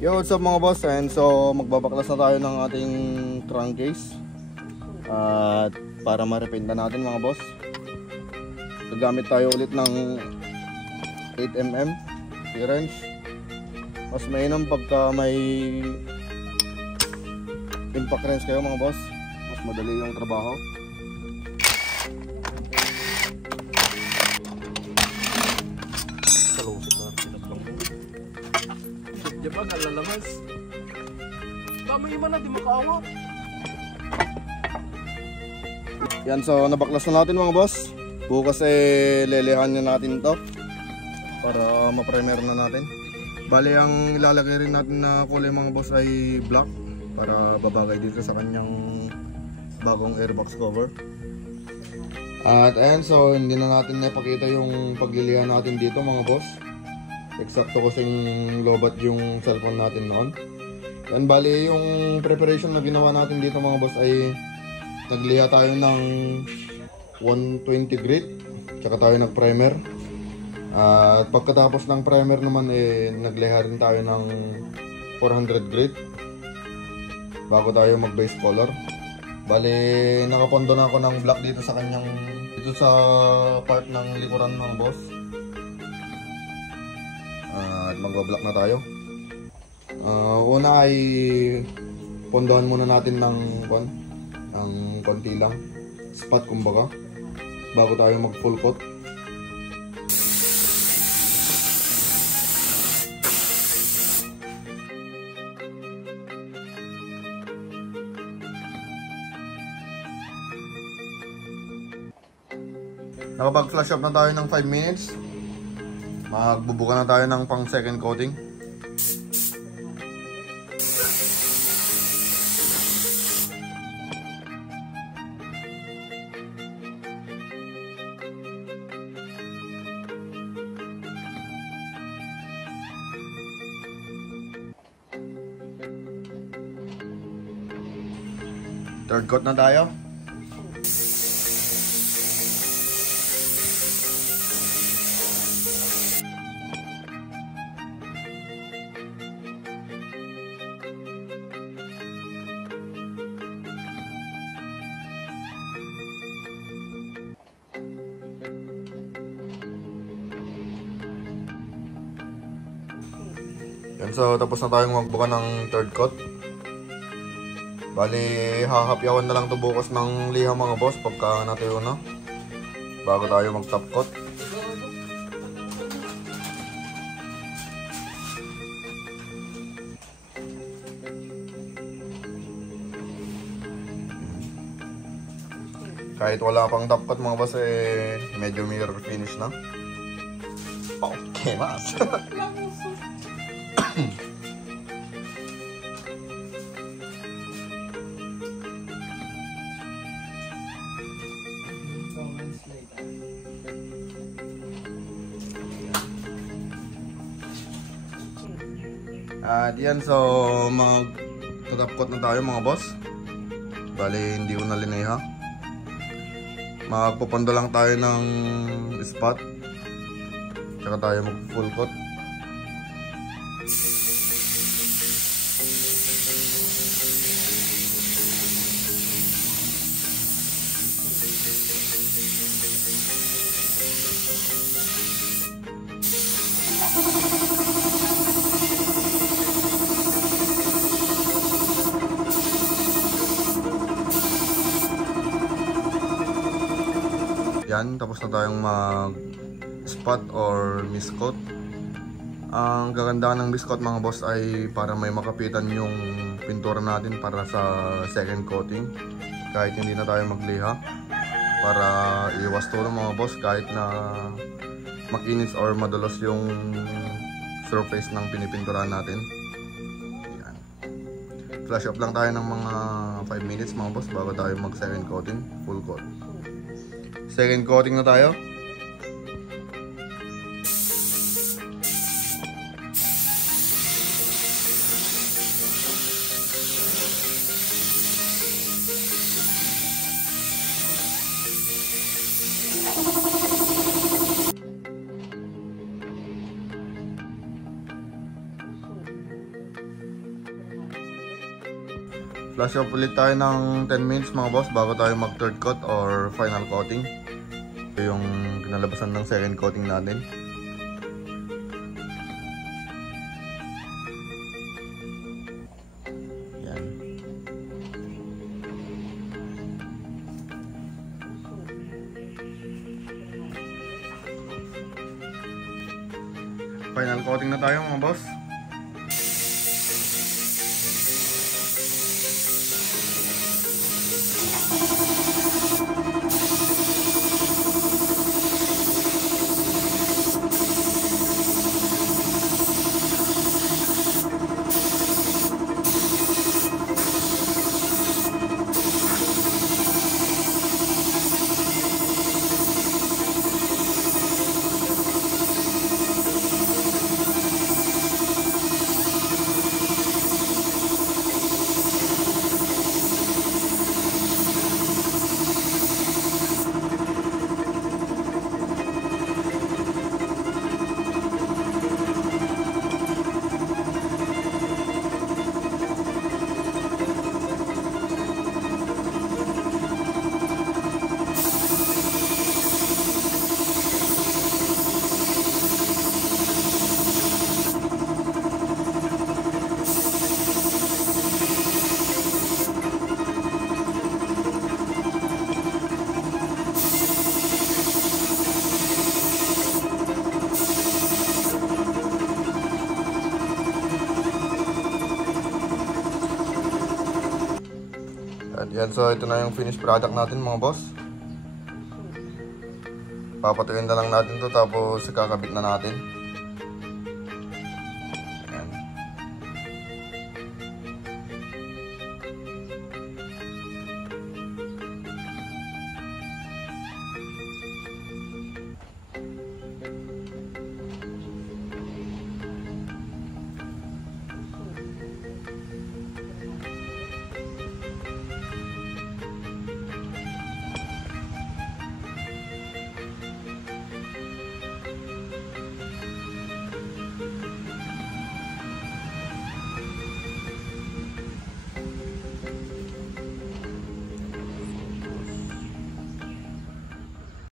Yo, what's up mga boss? And so magbabaklas na tayo ng ating crankcase. At para ma-repaint na natin mga boss, gagamit tayo ulit ng 8mm clearance. Mas mainam pagka may impact wrench kayo mga boss, mas madali yung trabaho. Diba, kalalamas. Tama yung na, di makaawa. Yan, so nabaklas na natin mga boss. Bukas lelehan na natin to para ma-primer na natin. Bali, ang ilalagay rin natin na kulay mga boss ay black para babagay dito sa kanyang bagong airbox cover. At ayan, so hindi na natin napakita yung paglilihan natin dito mga boss. Eksakto kasing lobat yung cellphone natin noon. Yan, bali yung preparation na ginawa natin dito mga boss ay nagliha tayo ng 120 grit, tsaka tayo nag primer. At pagkatapos ng primer naman nagliha rin tayo ng 400 grit bago tayo mag base color. Bali nakapondo na ako ng black dito sa kanyang, dito sa part ng likuran ng boss. At magba-block na tayo. Una ay pondohan muna natin ng konti lang, spot kumbaga, bago tayo mag full coat. Nakapag-flash up na tayo ng 5 minutes. Magbubuka na tayo ng pang second coating. Third coat na tayo. Yan, so tapos na tayong magbuka ng third coat. Bali, hahapyawan na lang to bukas ng liha mga boss pagka natuyo na, bago tayo mag top coat. Kahit wala pang top coat mga boss medyo mirror finish na. Okay, mas. At yan, so mag-top coat na tayo mga boss. Bali, hindi ko na lineha. Magpupondo lang tayo ng spot, tsaka tayo mag full coat. Yan, tapos na tayong mag spot or mist coat. Ang kagandahan ng mist coat mga boss ay para may makapitan yung pintura natin para sa second coating kahit hindi na tayo magliha, para iwas tulong mga boss kahit na makinis or madulas yung surface ng pinipinturahan natin. Yan. Flash up lang tayo ng mga 5 minutes mga boss bago tayo mag second coating, full coat. Second coating na tayo. Flash off ulit tayo ng 10 minutes mga boss bago tayo mag third coat or final coating. Ito yung kinalabasan ng second coating natin. Yan. Final coating na tayo mga boss. Yan, so ito na yung finished product natin mga boss. Papatuyin na lang natin to tapos kakabit na natin.